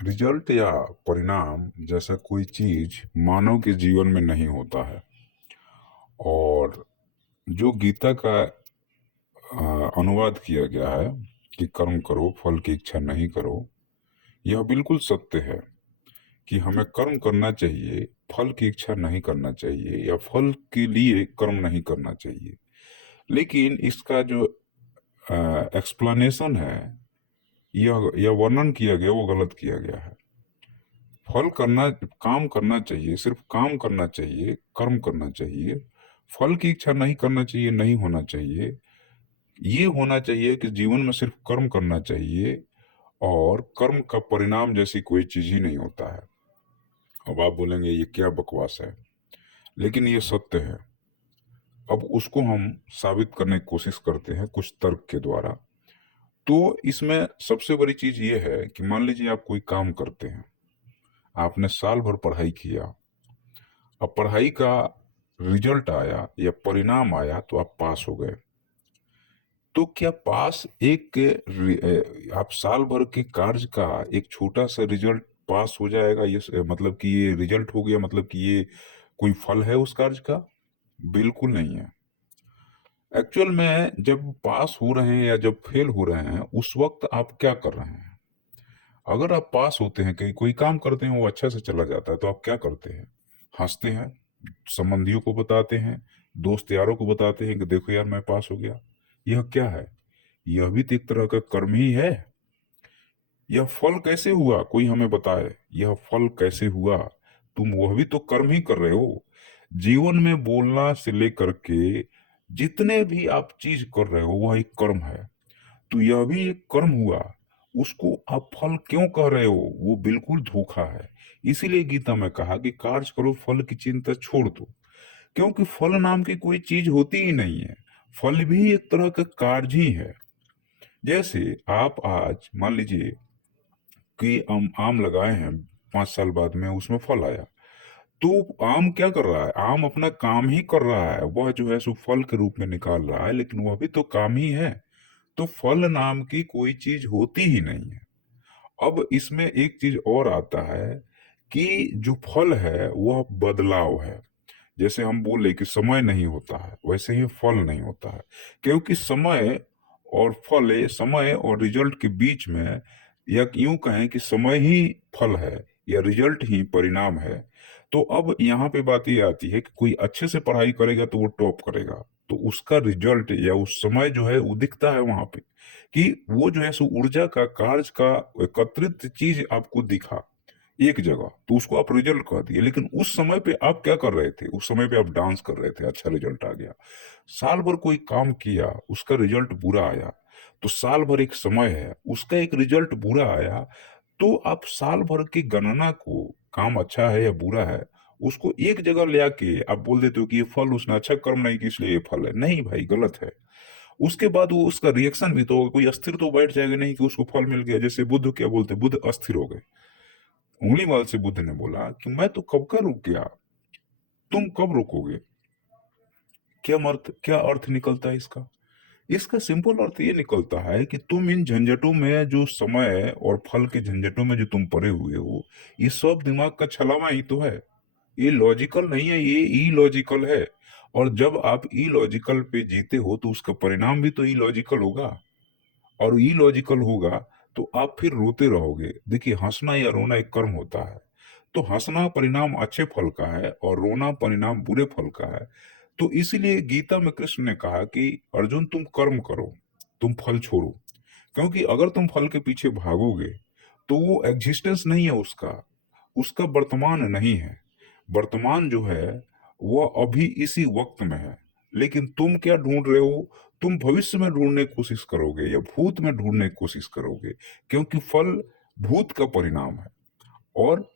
Result या परिणाम जैसा कोई चीज मानव के जीवन में नहीं होता है। और जो गीता का अनुवाद किया गया है कि कर्म करो फल की इच्छा नहीं करो, यह बिल्कुल सत्य है कि हमें कर्म करना चाहिए, फल की इच्छा नहीं करना चाहिए या फल के लिए कर्म नहीं करना चाहिए। लेकिन इसका जो एक्सप्लेनेशन है, यह वर्णन किया गया वो गलत किया गया है। फल करना, काम करना चाहिए, सिर्फ काम करना चाहिए, कर्म करना चाहिए। फल की इच्छा नहीं करना चाहिए, नहीं होना चाहिए। ये होना चाहिए कि जीवन में सिर्फ कर्म करना चाहिए और कर्म का परिणाम जैसी कोई चीज ही नहीं होता है। अब आप बोलेंगे ये क्या बकवास है, लेकिन ये सत्य है। अब उसको हम साबित करने की कोशिश करते हैं कुछ तर्क के द्वारा। तो इसमें सबसे बड़ी चीज ये है कि मान लीजिए आप कोई काम करते हैं, आपने साल भर पढ़ाई किया, अब पढ़ाई का रिजल्ट आया या परिणाम आया तो आप पास हो गए। तो क्या पास आप साल भर के कार्य का एक छोटा सा रिजल्ट पास हो जाएगा, ये मतलब कि ये रिजल्ट हो गया, मतलब कि ये कोई फल है उस कार्य का? बिल्कुल नहीं है। एक्चुअल में जब पास हो रहे हैं या जब फेल हो रहे हैं, उस वक्त आप क्या कर रहे हैं? अगर आप पास होते हैं, कहीं कोई काम करते हैं, वो अच्छा से चला जाता है, तो आप क्या करते हैं? हंसते हैं, संबंधियों को बताते हैं, दोस्त यारों को बताते हैं कि देखो यार मैं पास हो गया। यह क्या है? यह भी तो एक तरह का कर्म ही है। यह फल कैसे हुआ, कोई हमें बताए, यह फल कैसे हुआ? तुम वह भी तो कर्म ही कर रहे हो। जीवन में बोलना से लेकर के जितने भी आप चीज कर रहे हो वह एक कर्म है। तो यह भी एक कर्म हुआ। उसको आप फल क्यों कह रहे हो? वो बिल्कुल धोखा है। इसीलिए गीता में कहा कि कार्य करो, फल की चिंता छोड़ दो। क्योंकि फल नाम की कोई चीज होती ही नहीं है। फल भी एक तरह का कार्य ही है। जैसे आप आज मान लीजिए कि हम आम लगाए हैं, 5 साल बाद में उसमें फल आया। तो आम क्या कर रहा है? आम अपना काम ही कर रहा है, वह जो है सो फल के रूप में निकाल रहा है, लेकिन वह भी तो काम ही है। तो फल नाम की कोई चीज होती ही नहीं है। अब इसमें एक चीज और आता है कि जो फल है वह बदलाव है। जैसे हम बोले कि समय नहीं होता है, वैसे ही फल नहीं होता है। क्योंकि समय और रिजल्ट के बीच में, या यूं कहें कि समय ही फल है या रिजल्ट ही परिणाम है। तो अब यहाँ पे बात ये आती है कि कोई अच्छे से पढ़ाई करेगा तो वो टॉप करेगा, तो उसका रिजल्ट या उस समय जो है वो दिखता है वहां पे कि वो जो है सो ऊर्जा का, कार्य का एकत्रित चीज आपको दिखा एक जगह, तो उसको आप रिजल्ट कह दिए। लेकिन उस समय पे आप क्या कर रहे थे? उस समय पे आप डांस कर रहे थे, अच्छा रिजल्ट आ गया। साल भर कोई काम किया, उसका रिजल्ट बुरा आया। तो साल भर एक समय है, उसका एक रिजल्ट बुरा आया। तो आप साल भर की गणना को, काम अच्छा है या बुरा है, उसको एक जगह ले आके आप बोल देते हो कि ये फल, उसने अच्छा कर्म नहीं किया इसलिए ये फल है। नहीं भाई, गलत है। उसके बाद वो उसका रिएक्शन भी तो होगा, कोई अस्थिर तो बैठ जाएगा नहीं कि उसको फल मिल गया। जैसे बुद्ध क्या बोलते, बुद्ध अस्थिर हो गए। उंगली माल से बुद्ध ने बोला कि मैं तो कब का रुक गया, तुम कब रुकोगे? क्या अर्थ निकलता है इसका? इसका सिंपल अर्थ ये निकलता है कि तुम इन झंझटों में, जो समय और फल के झंझटों में जो तुम पड़े हुए हो, ये सब दिमाग का छलावा ही तो है। ये लॉजिकल नहीं है, ये इलॉजिकल है। और जब आप इलॉजिकल पे जीते हो तो उसका परिणाम भी तो इलॉजिकल होगा। और इलॉजिकल होगा तो आप फिर रोते रहोगे। देखिए, हंसना या रोना एक कर्म होता है। तो हंसना परिणाम अच्छे फल का है और रोना परिणाम बुरे फल का है। तो इसीलिए गीता में कृष्ण ने कहा कि अर्जुन, तुम कर्म करो, तुम फल छोड़ो। क्योंकि अगर तुम फल के पीछे भागोगे तो वो एग्जिस्टेंस नहीं है उसका, उसका वर्तमान नहीं है। वर्तमान जो है वह अभी इसी वक्त में है। लेकिन तुम क्या ढूंढ रहे हो? तुम भविष्य में ढूंढने की कोशिश करोगे या भूत में ढूंढने की कोशिश करोगे। क्योंकि फल भूत का परिणाम है और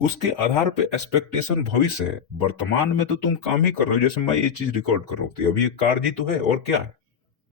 उसके आधार पे एक्सपेक्टेशन भविष्य है। वर्तमान में तो तुम काम ही कर रहे हो। जैसे मैं ये चीज रिकॉर्ड कर रहा हूँ, तो अभी ये कार्य ही तो है, और क्या है?